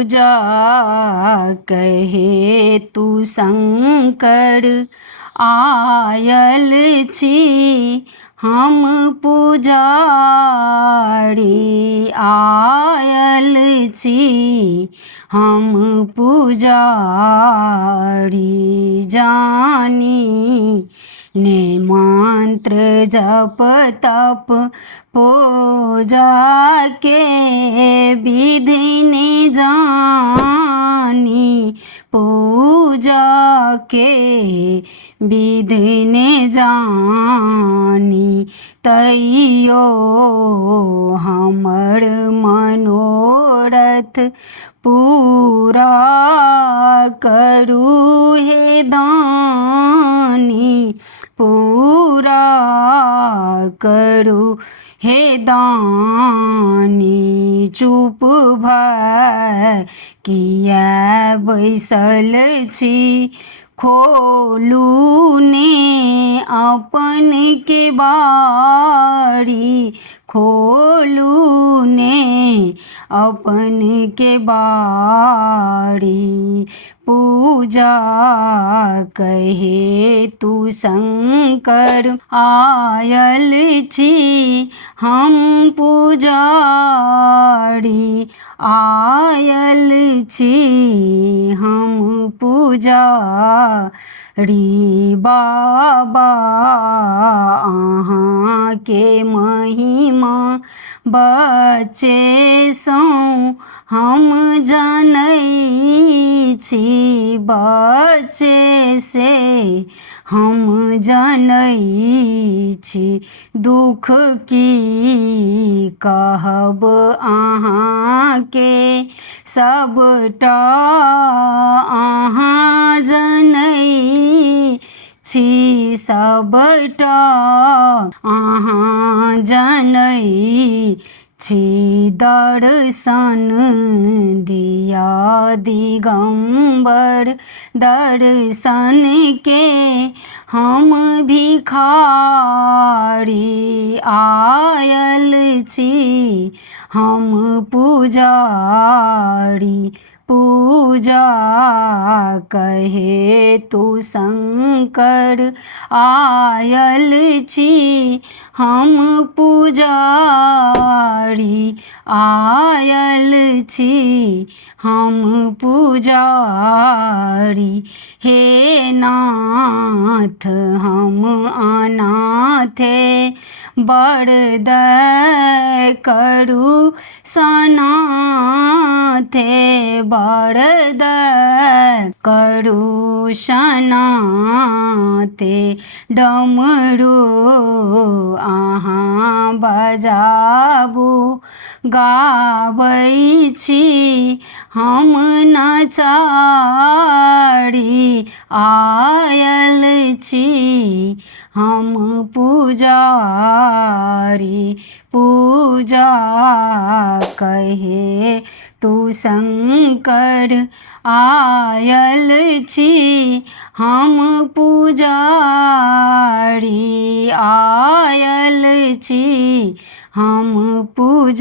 पूजा कहे तू शंकर आयल छी हम पुजारी आयल छी हम पुजारी जानी ने मंत्र जप तप पूजा के विधि ने जानी पूजा के विधि ने जानी तैयो हमर मनोरथ पूरा करू हे दानी पूरा करू हे दानी चुप भय किया बैसल छी खोलू ने अपन के बारी खोलू ने अपन के बारी पूजा कहे तू शंकर आयल छी हम पुजारी आयल छी हम पुजारी बाबा अहाँ के महिमा बचे सो हम जानै छी बचे से हम जानै छी दुख की कहब अहाँ के सबटा अहाँ जानै छी सबटा अहाँ जानै छी दर्शन दिया दिगंबर दर्शन के हम भिखारी आयल छी हम पुजारी पूजा कहे तू शंकर आयल छी हम पुजारी आयल छी हम पुजारी हे नाथ हम अनाथे बरदय करू सनाथे बरदय करू सनाथे डमरू अहाँ बजाबू गाबै छी हम नचारी आयल छी हम पुजारी पूजा कहे तू शंकर आयल छी हम पुजारी आयल छी हम पुजारी।